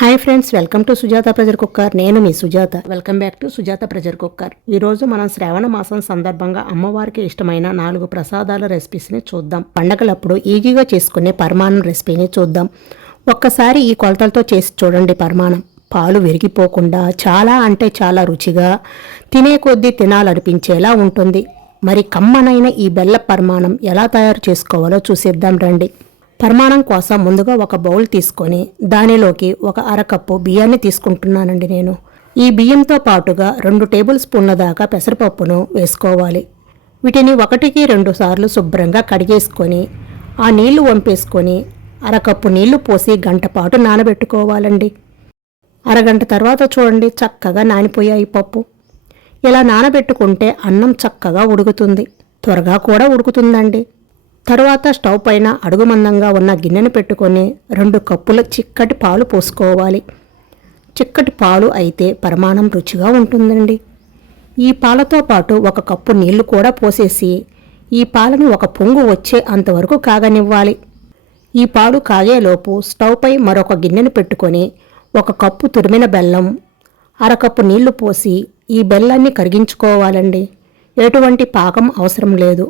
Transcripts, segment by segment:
Hi friends, welcome to Sujatha pressure cooker. నేను మీ Sujatha. Welcome back to Sujatha pressure cooker. ఈరోజు మనం శ్రావణ మాసం సందర్భంగా అమ్మవారికి ఇష్టమైన 4 ప్రసాదాల రెసిపీస్ని చూద్దాం. పండగలప్పుడు ఈజీగా చేసుకునే పరమాన్నం రెసిపీని చూద్దాం. ఒక్కసారి ఈ కొలతలతో చేసి చూడండి. పరమాన్నం పాలు విరిగిపోకుండా చాలా అంటే చాలా రుచిగా, తినే కొద్దీ తినాలనిపించేలా ఉంటుంది. మరి కమ్మనైన ఈ బెల్ల పరమాన్నం ఎలా తయారు చేసుకోవాలో చూసేద్దాం రండి. పరమాన్నం కోసం ముందుగా ఒక బౌల్ తీసుకొని దానిలోకి 1 అరకప్పు బియ్యాన్ని తీసుకుంటున్నానండి నేను. ఈ బియ్యంతో పాటుగా 2 టేబుల్ స్పూన్ల దాకా పెసరపప్పును వేసుకోవాలి. వీటిని 1కి 2 సార్లు శుభ్రంగా కడిగేసుకొని ఆ నీళ్లు వంపేసుకొని అరకప్పు నీళ్లు పోసి గంట పాటు నానబెట్టుకోవాలండి. అరగంట తర్వాత చూడండి, చక్కగా నానిపోయాయి పప్పు. ఇలా నానబెట్టుకుంటే అన్నం చక్కగా ఉడుకుతుంది, త్వరగా కూడా ఉడుకుతుందండి. తరువాత స్టవ్ పైన అడుగుమందంగా ఉన్న గిన్నెను పెట్టుకొని 2 కప్పుల చిక్కటి పాలు పోసుకోవాలి. చిక్కటి పాలు అయితే పరమాన్నం రుచిగా ఉంటుందండి. ఈ పాలతో పాటు 1 కప్పు నీళ్లు కూడా పోసేసి ఈ పాలను 1 పొంగు వచ్చే అంతవరకు కాగనివ్వాలి. ఈ పాలు కాగేలోపు స్టవ్ పై మరొక గిన్నెను పెట్టుకొని 1 కప్పు తురిమిన బెల్లం, అరకప్పు నీళ్లు పోసి ఈ బెల్లాన్ని కరిగించుకోవాలండి. ఎటువంటి పాకం అవసరం లేదు.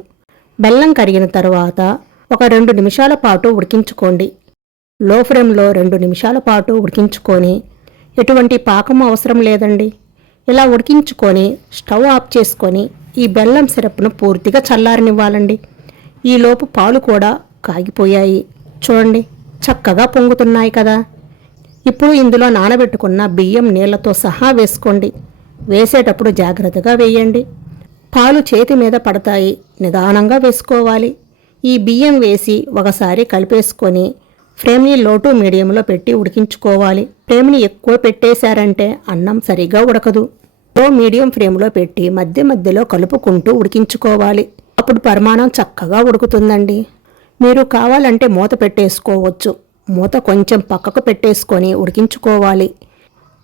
బెల్లం కరిగిన తర్వాత ఒక 2 నిమిషాల పాటు ఉడికించుకోండి. లో ఫ్లేమ్లో 2 నిమిషాల పాటు ఉడికించుకొని, ఎటువంటి పాకం అవసరం లేదండి. ఇలా ఉడికించుకొని స్టవ్ ఆఫ్ చేసుకొని ఈ బెల్లం సిరప్ను పూర్తిగా చల్లారనివ్వాలండి. ఈలోపు పాలు కూడా కాగిపోయాయి. చూడండి, చక్కగా పొంగుతున్నాయి కదా. ఇప్పుడు ఇందులో నానబెట్టుకున్న బియ్యం నీళ్లతో సహా వేసుకోండి. వేసేటప్పుడు జాగ్రత్తగా వేయండి. పాలు చేతి మీద పడతాయి, నిదానంగా వేసుకోవాలి. ఈ బియ్యం వేసి ఒకసారి కలిపేసుకొని ఫ్లేమ్ని లో టు మీడియంలో పెట్టి ఉడికించుకోవాలి. ఫ్లేమ్ని ఎక్కువ పెట్టేశారంటే అన్నం సరిగా ఉడకదు. లో మీడియం ఫ్లేమ్లో పెట్టి మధ్య మధ్యలో కలుపుకుంటూ ఉడికించుకోవాలి. అప్పుడు పరమాన్నం చక్కగా ఉడుకుతుందండి. మీరు కావాలంటే మూత పెట్టేసుకోవచ్చు. మూత కొంచెం పక్కకు పెట్టేసుకొని ఉడికించుకోవాలి.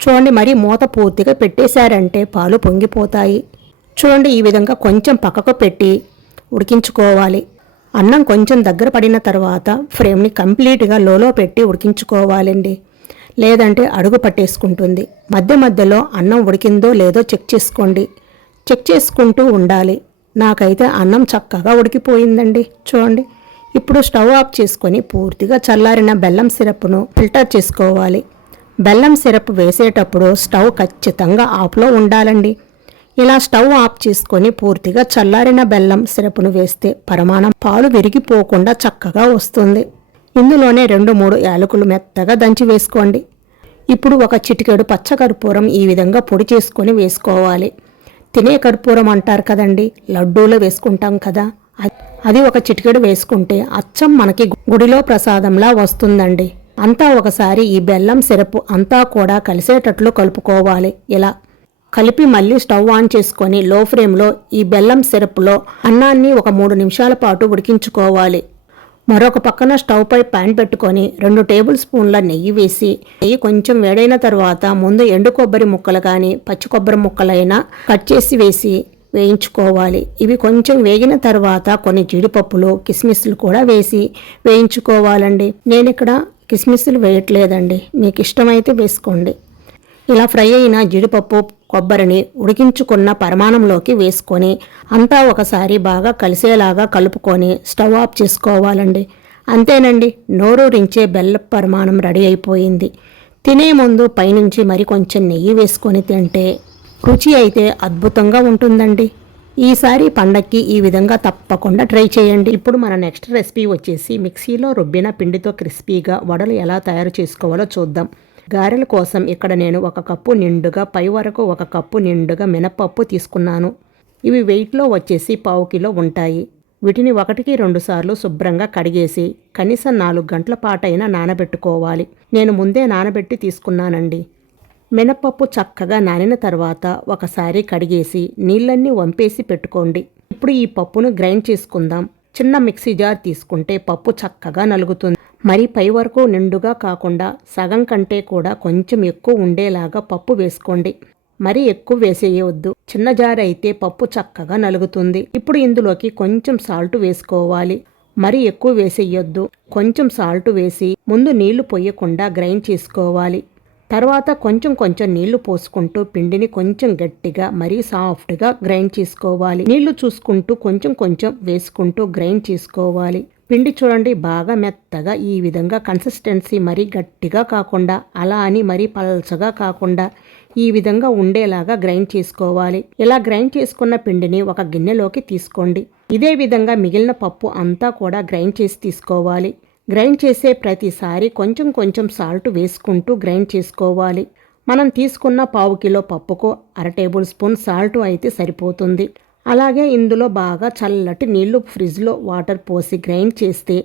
చూడండి, మరి మూత పూర్తిగా పెట్టేశారంటే పాలు పొంగిపోతాయి. చూడండి, ఈ విధంగా కొంచెం పక్కకు పెట్టి ఉడికించుకోవాలి. అన్నం కొంచెం దగ్గర పడిన తర్వాత ఫ్లేమ్ని కంప్లీట్గా లోలో పెట్టి ఉడికించుకోవాలండి. లేదంటే అడుగు పట్టేసుకుంటుంది. మధ్య మధ్యలో అన్నం ఉడికిందో లేదో చెక్ చేసుకోండి. చెక్ చేసుకుంటూ ఉండాలి. నాకైతే అన్నం చక్కగా ఉడికిపోయిందండి. చూడండి, ఇప్పుడు స్టవ్ ఆఫ్ చేసుకొని పూర్తిగా చల్లారిన బెల్లం సిరప్ను ఫిల్టర్ చేసుకోవాలి. బెల్లం సిరప్ వేసేటప్పుడు స్టవ్ ఖచ్చితంగా ఆఫ్లో ఉండాలండి. ఇలా స్టవ్ ఆఫ్ చేసుకొని పూర్తిగా చల్లారిన బెల్లం సిరప్ను వేస్తే పరమాన్నం పాలు విరిగిపోకుండా చక్కగా వస్తుంది. ఇందులోనే 2-3 యాలకులు మెత్తగా దంచి వేసుకోండి. ఇప్పుడు 1 చిటికెడు పచ్చకర్పూరం ఈ విధంగా పొడి చేసుకొని వేసుకోవాలి. తినే కర్పూరం అంటారు కదండి, లడ్డూలో వేసుకుంటాం కదా, అది 1 చిటికెడు వేసుకుంటే అచ్చం మనకి గుడిలో ప్రసాదంలా వస్తుందండి. అంతా ఒకసారి ఈ బెల్లం సిరప్ అంతా కూడా కలిసేటట్లు కలుపుకోవాలి. ఇలా కలిపి మళ్ళీ స్టవ్ ఆన్ చేసుకొని లో ఫ్లేమ్లో ఈ బెల్లం సిరప్లో అన్నాన్ని 3 నిమిషాల పాటు ఉడికించుకోవాలి. మరొక పక్కన స్టవ్ పై ప్యాన్ పెట్టుకొని 2 టేబుల్ స్పూన్ల నెయ్యి వేసి, నెయ్యి కొంచెం వేడైన తర్వాత ముందు ఎండు కొబ్బరి ముక్కలు కానీ పచ్చి కొబ్బరి ముక్కలైనా కట్ చేసి వేసి వేయించుకోవాలి. ఇవి కొంచెం వేగిన తర్వాత కొన్ని జీడిపప్పులు, కిస్మిస్లు కూడా వేసి వేయించుకోవాలండి. నేను ఇక్కడ కిస్మిస్లు వేయట్లేదండి, మీకు ఇష్టమైతే వేసుకోండి. ఇలా ఫ్రై అయిన జీడిపప్పు, కొబ్బరిని ఉడికించుకున్న పరమాన్నంలోకి వేసుకొని అంతా ఒకసారి బాగా కలిసేలాగా కలుపుకొని స్టవ్ ఆఫ్ చేసుకోవాలండి. అంతేనండి, నోరూరించే బెల్ల పరమాన్నం రెడీ అయిపోయింది. తినే ముందు పైనుంచి మరి కొంచెం నెయ్యి వేసుకొని తింటే రుచి అయితే అద్భుతంగా ఉంటుందండి. ఈసారి పండక్కి ఈ విధంగా తప్పకుండా ట్రై చేయండి. ఇప్పుడు మన నెక్స్ట్ రెసిపీ వచ్చేసి మిక్సీలో రుబ్బిన పిండితో క్రిస్పీగా వడలు ఎలా తయారు చేసుకోవాలో చూద్దాం. గారెల కోసం ఇక్కడ నేను 1 కప్పు నిండుగా, పై వరకు 1 కప్పు నిండుగా మినపప్పు తీసుకున్నాను. ఇవి వెయిట్లో వచ్చేసి 1/2 కిలో ఉంటాయి. వీటిని 1కి 2 సార్లు శుభ్రంగా కడిగేసి కనీసం 4 గంటల పాటైనా నానబెట్టుకోవాలి. నేను ముందే నానబెట్టి తీసుకున్నానండి. మినపప్పు చక్కగా నానిన తర్వాత ఒకసారి కడిగేసి నీళ్ళన్నీ వంపేసి పెట్టుకోండి. ఇప్పుడు ఈ పప్పును గ్రైండ్ చేసుకుందాం. చిన్న మిక్సీ జార్ తీసుకుంటే పప్పు చక్కగా నలుగుతుంది. మరి పై వరకు నిండుగా కాకుండా సగం కంటే కూడా కొంచెం ఎక్కువ ఉండేలాగా పప్పు వేసుకోండి. మరి ఎక్కువ వేసేయవద్దు. చిన్న జార్ అయితే పప్పు చక్కగా నలుగుతుంది. ఇప్పుడు ఇందులోకి కొంచెం సాల్ట్ వేసుకోవాలి. మరి ఎక్కువ వేసేయొద్దు. కొంచెం సాల్ట్ వేసి ముందు నీళ్లు పొయ్యకుండా గ్రైండ్ చేసుకోవాలి. తర్వాత కొంచెం కొంచెం నీళ్లు పోసుకుంటూ పిండిని కొంచెం గట్టిగా మరీ సాఫ్ట్గా గ్రైండ్ చేసుకోవాలి. నీళ్లు చూసుకుంటూ కొంచెం కొంచెం వేసుకుంటూ గ్రైండ్ చేసుకోవాలి. పిండి చూడండి బాగా మెత్తగా ఈ విధంగా కన్సిస్టెన్సీ మరీ గట్టిగా కాకుండా అలా అని మరీ పల్చగా కాకుండా ఈ విధంగా ఉండేలాగా గ్రైండ్ చేసుకోవాలి. ఇలా గ్రైండ్ చేసుకున్న పిండిని ఒక గిన్నెలోకి తీసుకోండి. ఇదే విధంగా మిగిలిన పప్పు అంతా కూడా గ్రైండ్ చేసి తీసుకోవాలి. గ్రైండ్ చేసే ప్రతిసారి కొంచెం కొంచెం సాల్ట్ వేసుకుంటూ గ్రైండ్ చేసుకోవాలి. మనం తీసుకున్న 1/2 కిలో పప్పుకు 1/2 టేబుల్ స్పూన్ సాల్ట్ అయితే సరిపోతుంది. అలాగే ఇందులో బాగా చల్లటి నీళ్లు ఫ్రిడ్జ్లో వాటర్ పోసి గ్రైండ్ చేస్తే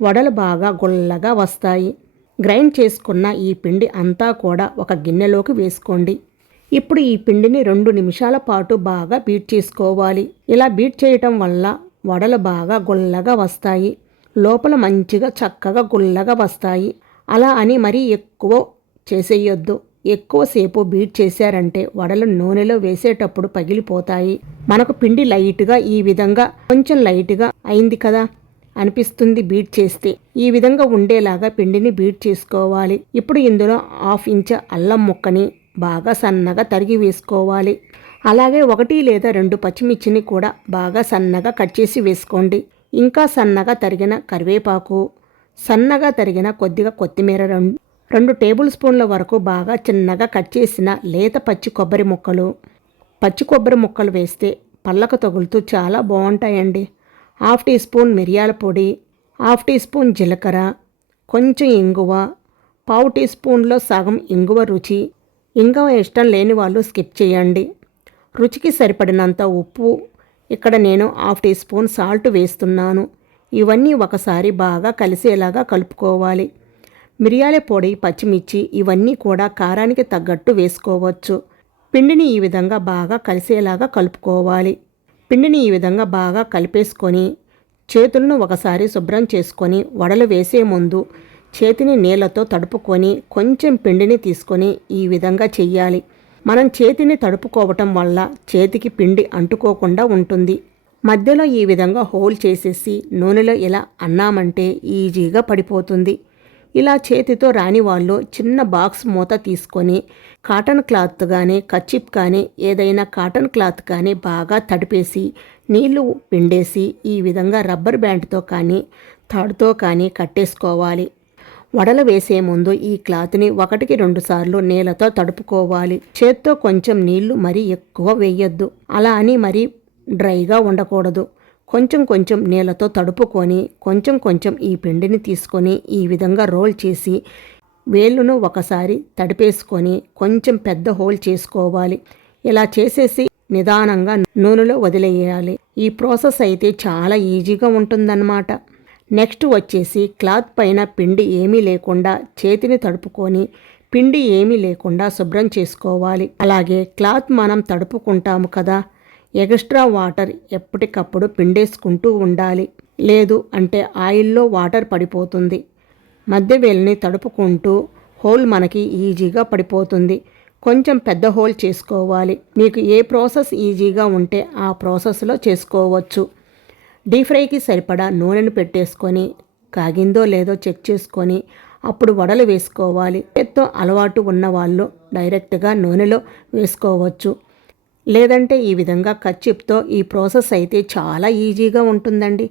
వడలు బాగా గుల్లగా వస్తాయి. గ్రైండ్ చేసుకున్న ఈ పిండి అంతా కూడా ఒక గిన్నెలోకి వేసుకోండి. ఇప్పుడు ఈ పిండిని 2 నిమిషాల పాటు బాగా బీట్ చేసుకోవాలి. ఇలా బీట్ చేయటం వల్ల వడలు బాగా గుల్లగా వస్తాయి. లోపల మంచిగా చక్కగా గుల్లగా వస్తాయి. అలా అని మరీ ఎక్కువ చేసేయొద్దు. ఎక్కువసేపు బీట్ చేశారంటే వడలు నూనెలో వేసేటప్పుడు పగిలిపోతాయి. మనకు పిండి లైట్గా ఈ విధంగా కొంచెం లైట్గా అయింది కదా అనిపిస్తుంది బీట్ చేస్తే. ఈ విధంగా ఉండేలాగా పిండిని బీట్ చేసుకోవాలి. ఇప్పుడు ఇందులో 1/2 ఇంచ్ అల్లం ముక్కని బాగా సన్నగా తరిగి వేసుకోవాలి. అలాగే 1 లేదా 2 పచ్చిమిర్చిని కూడా బాగా సన్నగా కట్ చేసి వేసుకోండి. ఇంకా సన్నగా తరిగిన కరివేపాకు, సన్నగా తరిగిన కొద్దిగా కొత్తిమీర, 2 టేబుల్ స్పూన్ల వరకు బాగా చిన్నగా కట్ చేసిన లేత పచ్చి కొబ్బరి ముక్కలు. పచ్చి కొబ్బరి ముక్కలు వేస్తే పళ్ళకు తగులుతూ చాలా బాగుంటాయండి. 1/2 టీ స్పూన్ మిరియాల పొడి, 1/2 టీ స్పూన్ జీలకర్ర, కొంచెం ఇంగువ, 1/2 టీ స్పూన్లో సగం ఇంగువ రుచి. ఇంగువ ఇష్టం లేని వాళ్ళు స్కిప్ చేయండి. రుచికి సరిపడినంత ఉప్పు, ఇక్కడ నేను 1/2 టీ స్పూన్ సాల్ట్ వేస్తున్నాను. ఇవన్నీ ఒకసారి బాగా కలిసేలాగా కలుపుకోవాలి. మిరియాల పొడి, పచ్చిమిర్చి ఇవన్నీ కూడా కారానికి తగ్గట్టు వేసుకోవచ్చు. పిండిని ఈ విధంగా బాగా కలిసేలాగా కలుపుకోవాలి. పిండిని ఈ విధంగా బాగా కలిపేసుకొని చేతులను ఒకసారి శుభ్రం చేసుకొని వడలు వేసే ముందు చేతిని నీళ్ళతో తడుపుకొని కొంచెం పిండిని తీసుకొని ఈ విధంగా చెయ్యాలి. మనం చేతిని తడుపుకోవటం వల్ల చేతికి పిండి అంటుకోకుండా ఉంటుంది. మధ్యలో ఈ విధంగా హోల్ చేసేసి నూనెలో ఇలా అన్నామంటే ఈజీగా పడిపోతుంది. ఇలా చేతితో రాని వాళ్ళు చిన్న బాక్స్ మూత తీసుకొని కాటన్ క్లాత్ కానీ కర్చీఫ్ కానీ ఏదైనా కాటన్ క్లాత్ కానీ బాగా తడిపేసి నీళ్లు పిండేసి ఈ విధంగా రబ్బర్ బ్యాండ్తో కానీ తాడుతో కానీ కట్టేసుకోవాలి. వడలు వేసే ముందు ఈ క్లాత్ని 1కి 2 సార్లు నీళ్ళతో తడుపుకోవాలి. చేత్తో కొంచెం నీళ్లు మరీ ఎక్కువ వేయొద్దు. అలా అని మరీ డ్రైగా ఉండకూడదు. కొంచెం కొంచెం నీళ్ళతో తడుపుకొని కొంచెం కొంచెం ఈ పిండిని తీసుకొని ఈ విధంగా రోల్ చేసి వేళ్ళను ఒకసారి తడిపేసుకొని కొంచెం పెద్ద హోల్ చేసుకోవాలి. ఇలా చేసేసి నిదానంగా నూనెలో వదిలేయాలి. ఈ ప్రాసెస్ అయితే చాలా ఈజీగా ఉంటుందన్నమాట. నెక్స్ట్ వచ్చేసి క్లాత్ పైన పిండి ఏమీ లేకుండా చేతిని తడుపుకొని పిండి ఏమీ లేకుండా శుభ్రం చేసుకోవాలి. అలాగే క్లాత్ మనం తడుపుకుంటాము కదా, ఎక్స్ట్రా వాటర్ ఎప్పటికప్పుడు పిండేసుకుంటూ ఉండాలి. లేదు అంటే ఆయిల్లో వాటర్ పడిపోతుంది. మధ్య వేలుని తడుపుకుంటూ హోల్ మనకి ఈజీగా పడిపోతుంది. కొంచెం పెద్ద హోల్ చేసుకోవాలి. మీకు ఏ ప్రాసెస్ ఈజీగా ఉంటే ఆ ప్రాసెస్లో చేసుకోవచ్చు. డీప్ ఫ్రైకి సరిపడా నూనెను పెట్టేసుకొని కాగిందో లేదో చెక్ చేసుకొని అప్పుడు వడలు వేసుకోవాలి. చేత్తో అలవాటు ఉన్న వాళ్ళు డైరెక్ట్గా నూనెలో వేసుకోవచ్చు. లేదంటే ఈ విధంగా కర్చీఫ్తో ఈ ప్రాసెస్ అయితే చాలా ఈజీగా ఉంటుందండి.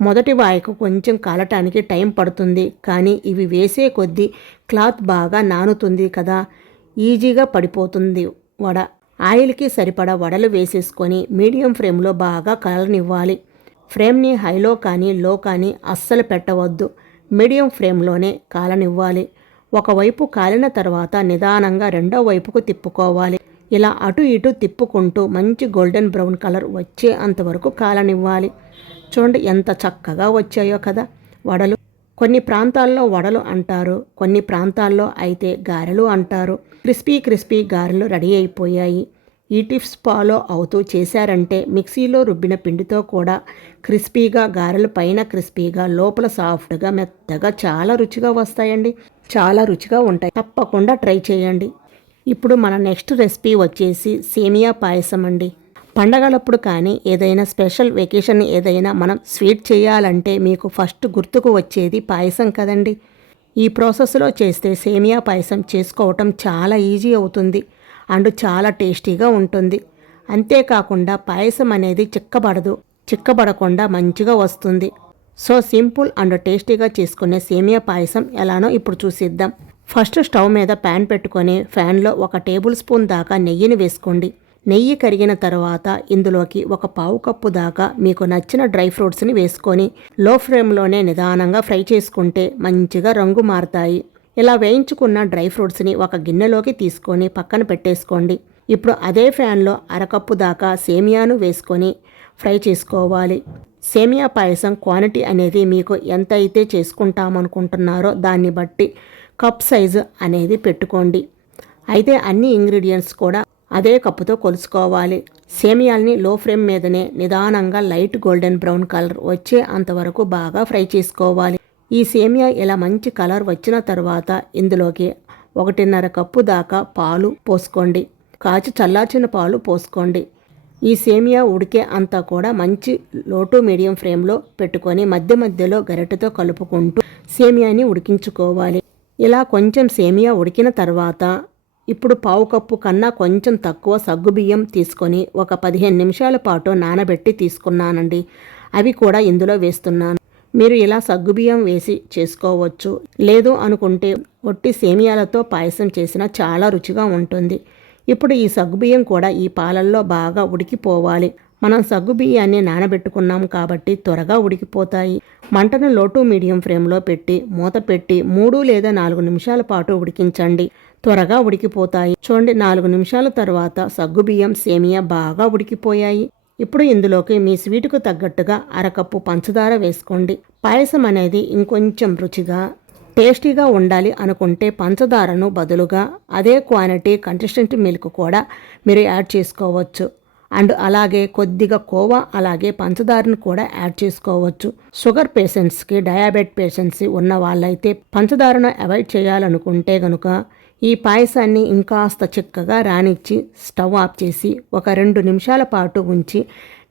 మొదటి వాయికు కొంచెం కాలటానికి టైం పడుతుంది, కానీ ఇవి వేసే కొద్దీ క్లాత్ బాగా నానుతుంది కదా, ఈజీగా పడిపోతుంది వడ. ఆయిల్కి సరిపడా వడలు వేసేసుకొని మీడియం ఫ్లేమ్లో బాగా కాలనివ్వాలి. ఫ్లేమ్ని హైలో కానీ లో కానీ అస్సలు పెట్టవద్దు. మీడియం ఫ్లేమ్లోనే కాలనివ్వాలి. ఒకవైపు కాలిన తర్వాత నిదానంగా రెండో వైపుకు తిప్పుకోవాలి. ఇలా అటు ఇటు తిప్పుకుంటూ మంచి గోల్డెన్ బ్రౌన్ కలర్ వచ్చే అంతవరకు కాలనివ్వాలి. చూడండి ఎంత చక్కగా వచ్చాయో కదా వడలు. కొన్ని ప్రాంతాల్లో వడలు అంటారు, కొన్ని ప్రాంతాల్లో అయితే గారెలు అంటారు. క్రిస్పీ గారెలు రెడీ అయిపోయాయి. ఈ టిప్స్ ఫాలో అవుతూ చేశారంటే మిక్సీలో రుబ్బిన పిండితో కూడా క్రిస్పీగా గారెలు పైన క్రిస్పీగా లోపల సాఫ్ట్గా మెత్తగా చాలా రుచిగా వస్తాయండి. చాలా రుచిగా ఉంటాయి. తప్పకుండా ట్రై చేయండి. ఇప్పుడు మన నెక్స్ట్ రెసిపీ వచ్చేసి సేమియా పాయసం అండి. పండగలప్పుడు కానీ ఏదైనా స్పెషల్ వెకేషన్ ఏదైనా మనం స్వీట్ చేయాలంటే మీకు ఫస్ట్ గుర్తుకు వచ్చేది పాయసం కదండి. ఈ ప్రాసెస్లో చేస్తే సేమియా పాయసం చేసుకోవటం చాలా ఈజీ అవుతుంది అండ్ చాలా టేస్టీగా ఉంటుంది. అంతేకాకుండా పాయసం అనేది చిక్కబడకుండా మంచిగా వస్తుంది. సో సింపుల్ అండ్ టేస్టీగా చేసుకునే సేమియా పాయసం ఎలానో ఇప్పుడు చూసిద్దాం. ఫస్ట్ స్టవ్ మీద ప్యాన్ పెట్టుకొని ప్యాన్లో 1 టేబుల్ స్పూన్ దాకా నెయ్యిని వేసుకోండి. నెయ్యి కరిగిన తర్వాత ఇందులోకి 1 పావు కప్పు దాకా మీకు నచ్చిన డ్రై ఫ్రూట్స్ని వేసుకొని లో ఫ్లేమ్లోనే నిదానంగా ఫ్రై చేసుకుంటే మంచిగా రంగు మారుతాయి. ఇలా వేయించుకున్న డ్రై ఫ్రూట్స్ని ఒక గిన్నెలోకి తీసుకొని పక్కన పెట్టేసుకోండి. ఇప్పుడు అదే ప్యాన్లో 1/2 కప్పు దాకా సేమియాను వేసుకొని ఫ్రై చేసుకోవాలి. సేమియా పాయసం క్వాంటిటీ అనేది మీకు ఎంత అయితే చేసుకుంటామనుకుంటున్నారో దాన్ని బట్టి కప్ సైజు అనేది పెట్టుకోండి. అయితే అన్ని ఇంగ్రీడియంట్స్ కూడా అదే కప్పుతో కొలుసుకోవాలి. సేమియాల్ని లో ఫ్లేమ్ మీదనే నిదానంగా లైట్ గోల్డెన్ బ్రౌన్ కలర్ వచ్చే అంతవరకు బాగా ఫ్రై చేసుకోవాలి. ఈ సేమియా ఇలా మంచి కలర్ వచ్చిన తర్వాత ఇందులోకి 1.5 కప్పు దాకా పాలు పోసుకోండి. కాచి చల్లార్చిన పాలు పోసుకోండి. ఈ సేమియా ఉడికే అంతా కూడా మంచి లో టు మీడియం ఫ్లేమ్లో పెట్టుకొని మధ్యలో గరిటెతో కలుపుకుంటూ సేమియాని ఉడికించుకోవాలి. ఇలా కొంచెం సేమియా ఉడికిన తర్వాత ఇప్పుడు పావు కప్పు కన్నా కొంచెం తక్కువ సగ్గుబియ్యం తీసుకొని ఒక 15 నిమిషాల పాటు నానబెట్టి తీసుకున్నానండి. అవి కూడా ఇందులో వేస్తున్నాను. మీరు ఇలా సగ్గుబియ్యం వేసి చేసుకోవచ్చు. లేదు అనుకుంటే ఒట్టి సేమియాలతో పాయసం చేసినా చాలా రుచిగా ఉంటుంది. ఇప్పుడు ఈ సగ్గుబియ్యం కూడా ఈ పాలల్లో బాగా ఉడికిపోవాలి. మనం సగ్గుబియ్యాన్ని నానబెట్టుకున్నాం కాబట్టి త్వరగా ఉడికిపోతాయి. మంటను లో టు మీడియం ఫ్లేమ్లో పెట్టి మూత పెట్టి 3 లేదా 4 నిమిషాల పాటు ఉడికించండి. త్వరగా ఉడికిపోతాయి. చూడండి, 4 నిమిషాల తర్వాత సగ్గుబియ్యం సేమియా బాగా ఉడికిపోయాయి. ఇప్పుడు ఇందులోకి మీ స్వీటుకు తగ్గట్టుగా 1/2 కప్పు పంచదార వేసుకోండి. పాయసం అనేది ఇంకొంచెం రుచిగా టేస్టీగా ఉండాలి అనుకుంటే పంచదారను బదులుగా అదే క్వాంటిటీ కన్సిస్టెంట్ మిల్క్ కూడా మీరు యాడ్ చేసుకోవచ్చు. అండ్ అలాగే కొద్దిగా కోవా అలాగే పంచదారను కూడా యాడ్ చేసుకోవచ్చు. షుగర్ పేషెంట్స్కి, డయాబెట్ పేషెంట్స్ ఉన్న వాళ్ళైతే పంచదారను అవాయిడ్ చేయాలనుకుంటే కనుక ఈ పాయసాన్ని ఇంకాస్త చిక్కగా రానిచ్చి స్టవ్ ఆఫ్ చేసి ఒక 2 నిమిషాల పాటు ఉంచి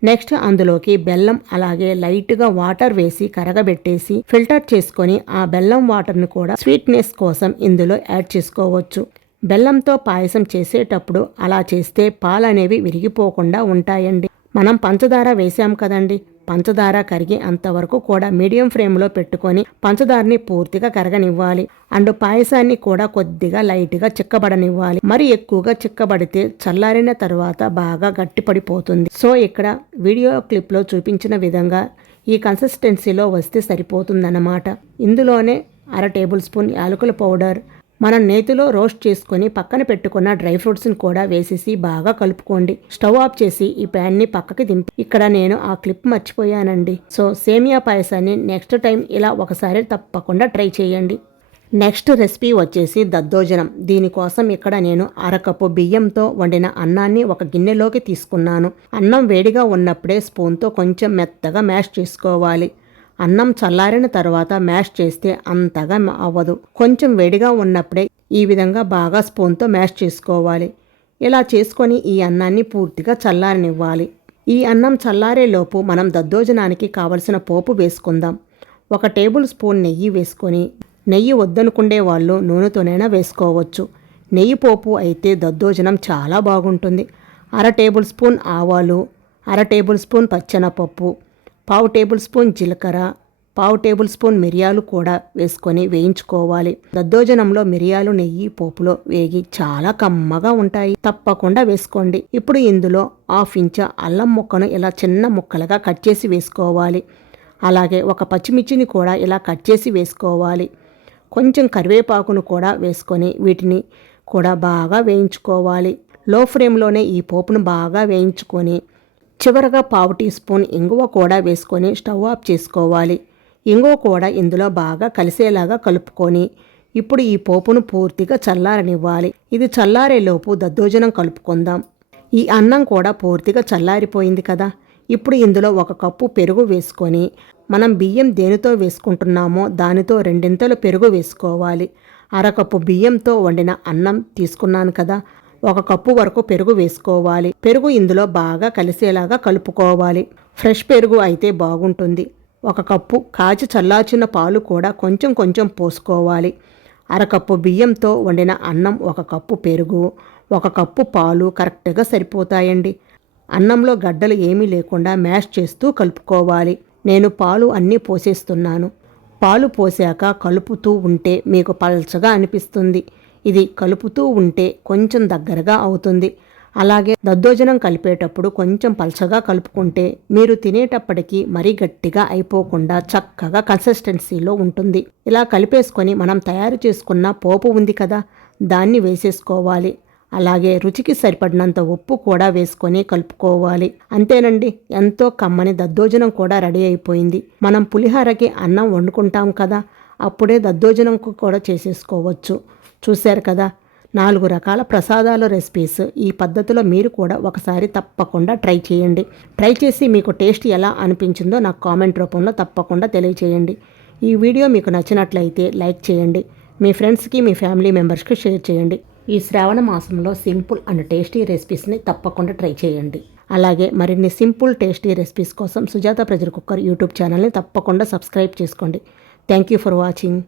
నెక్స్ట్ అందులోకి బెల్లం అలాగే లైట్గా వాటర్ వేసి కరగబెట్టేసి ఫిల్టర్ చేసుకొని ఆ బెల్లం వాటర్ని కూడా స్వీట్నెస్ కోసం ఇందులో యాడ్ చేసుకోవచ్చు. బెల్లంతో పాయసం చేసేటప్పుడు అలా చేస్తే పాలు అనేవి విరిగిపోకుండా ఉంటాయండి. మనం పంచదార వేసాం కదండి, పంచదార కరిగి అంతవరకు కూడా మీడియం ఫ్లేమ్లో పెట్టుకొని పంచదారని పూర్తిగా కరగనివ్వాలి. అండ్ పాయసాన్ని కూడా కొద్దిగా లైట్గా చిక్కబడనివ్వాలి. మరి ఎక్కువగా చిక్కబడితే చల్లారిన తర్వాత బాగా గట్టిపడిపోతుంది. సో ఇక్కడ వీడియో క్లిప్లో చూపించిన విధంగా ఈ కన్సిస్టెన్సీలో వస్తే సరిపోతుందన్నమాట. ఇందులోనే 1/2 టేబుల్ స్పూన్ యాలకుల పౌడర్, మనం నేతిలో రోస్ట్ చేసుకొని పక్కన పెట్టుకున్న డ్రై ఫ్రూట్స్ని కూడా వేసేసి బాగా కలుపుకోండి. స్టవ్ ఆఫ్ చేసి ఈ ప్యాన్ని పక్కకి దింపి, ఇక్కడ నేను ఆ క్లిప్ మర్చిపోయానండి. సో సేమియా పాయసాన్ని నెక్స్ట్ టైం ఇలా ఒకసారి తప్పకుండా ట్రై చేయండి. నెక్స్ట్ రెసిపీ వచ్చేసి దద్దోజనం. దీనికోసం ఇక్కడ నేను 1/2 కప్పు బియ్యంతో వండిన అన్నాన్ని ఒక గిన్నెలోకి తీసుకున్నాను. అన్నం వేడిగా ఉన్నప్పుడే స్పూన్తో కొంచెం మెత్తగా మ్యాష్ చేసుకోవాలి. అన్నం చల్లారిన తర్వాత మ్యాష్ చేస్తే అంతగా అవ్వదు. కొంచెం వేడిగా ఉన్నప్పుడే ఈ విధంగా బాగా స్పూన్తో మ్యాష్ చేసుకోవాలి. ఇలా చేసుకొని ఈ అన్నాన్ని పూర్తిగా చల్లారనివ్వాలి. ఈ అన్నం చల్లారేలోపు మనం దద్దోజనానికి కావలసిన పోపు వేసుకుందాం. 1 టేబుల్ స్పూన్ నెయ్యి వేసుకొని, నెయ్యి వద్దనుకుండే వాళ్ళు నూనెతోనైనా వేసుకోవచ్చు. నెయ్యి పోపు అయితే దద్దోజనం చాలా బాగుంటుంది. 1/2 టేబుల్ స్పూన్ ఆవాలు, 1/2 టేబుల్ స్పూన్ పచ్చెనపప్పు, 1/2 టేబుల్ స్పూన్ జీలకర్ర, 1/2 టేబుల్ స్పూన్ మిరియాలు కూడా వేసుకొని వేయించుకోవాలి. దద్దోజనంలో మిరియాలు నెయ్యి పోపులో వేగి చాలా కమ్మగా ఉంటాయి. తప్పకుండా వేసుకోండి. ఇప్పుడు ఇందులో 1/2 ఇంచ అల్లం ముక్కను ఇలా చిన్న ముక్కలుగా కట్ చేసి వేసుకోవాలి. అలాగే 1 పచ్చిమిర్చిని కూడా ఇలా కట్ చేసి వేసుకోవాలి. కొంచెం కరివేపాకును కూడా వేసుకొని వీటిని కూడా బాగా వేయించుకోవాలి. లో ఫ్లేమ్లోనే ఈ పోపును బాగా వేయించుకొని చివరగా 1/2 టీ స్పూన్ ఇంగువ కూడా వేసుకొని స్టవ్ ఆఫ్ చేసుకోవాలి. ఇంగువ కూడా ఇందులో బాగా కలిసేలాగా కలుపుకొని ఇప్పుడు ఈ పోపును పూర్తిగా చల్లారనివ్వాలి. ఇది చల్లారేలోపు దద్దోజనం కలుపుకుందాం. ఈ అన్నం కూడా పూర్తిగా చల్లారిపోయింది కదా. ఇప్పుడు ఇందులో 1 కప్పు పెరుగు వేసుకొని మనం బియ్యం దేనితో వేసుకుంటున్నామో దానితో 2 పెరుగు వేసుకోవాలి. 1/2 కప్పు బియ్యంతో వండిన అన్నం తీసుకున్నాను కదా, 1 కప్పు వరకు పెరుగు వేసుకోవాలి. పెరుగు ఇందులో బాగా కలిసేలాగా కలుపుకోవాలి. ఫ్రెష్ పెరుగు అయితే బాగుంటుంది. 1 కప్పు కాచి చల్లార్చిన పాలు కూడా కొంచెం కొంచెం పోసుకోవాలి. అరకప్పు బియ్యంతో వండిన అన్నం, 1 కప్పు పెరుగు, 1 కప్పు పాలు కరెక్ట్గా సరిపోతాయండి. అన్నంలో గడ్డలు ఏమీ లేకుండా మ్యాష్ చేస్తూ కలుపుకోవాలి. నేను పాలు అన్నీ పోసేస్తున్నాను. పాలు పోసాక కలుపుతూ ఉంటే మీకు పల్చగా అనిపిస్తుంది. ఇది కలుపుతూ ఉంటే కొంచెం దగ్గరగా అవుతుంది. అలాగే దద్దోజనం కలిపేటప్పుడు కొంచెం పల్చగా కలుపుకుంటే మీరు తినేటప్పటికీ మరీ గట్టిగా అయిపోకుండా చక్కగా కన్సిస్టెన్సీలో ఉంటుంది. ఇలా కలిపేసుకొని మనం తయారు చేసుకున్న పోపు ఉంది కదా, దాన్ని వేసేసుకోవాలి. అలాగే రుచికి సరిపడినంత ఉప్పు కూడా వేసుకొని కలుపుకోవాలి. అంతేనండి, ఎంతో కమ్మని దద్దోజనం కూడా రెడీ అయిపోయింది. మనం పులిహోరకి అన్నం వండుకుంటాం కదా, అప్పుడే దద్దోజనంకు కూడా చేసేసుకోవచ్చు. చూశారు కదా, 4 రకాల ప్రసాదాల రెసిపీస్. ఈ పద్ధతిలో మీరు కూడా ఒకసారి తప్పకుండా ట్రై చేయండి. ట్రై చేసి మీకు టేస్ట్ ఎలా అనిపించిందో నాకు కామెంట్ రూపంలో తప్పకుండా తెలియచేయండి. ఈ వీడియో మీకు నచ్చినట్లయితే లైక్ చేయండి. మీ ఫ్రెండ్స్కి, మీ ఫ్యామిలీ మెంబర్స్కి షేర్ చేయండి. ఈ శ్రావణ మాసంలో సింపుల్ అండ్ టేస్టీ రెసిపీస్ని తప్పకుండా ట్రై చేయండి. అలాగే మరిన్ని సింపుల్ టేస్టీ రెసిపీస్ కోసం సుజాత ప్రెజర్ కుక్కర్ యూట్యూబ్ ఛానల్ని తప్పకుండా సబ్స్క్రైబ్ చేసుకోండి. Thank you for watching.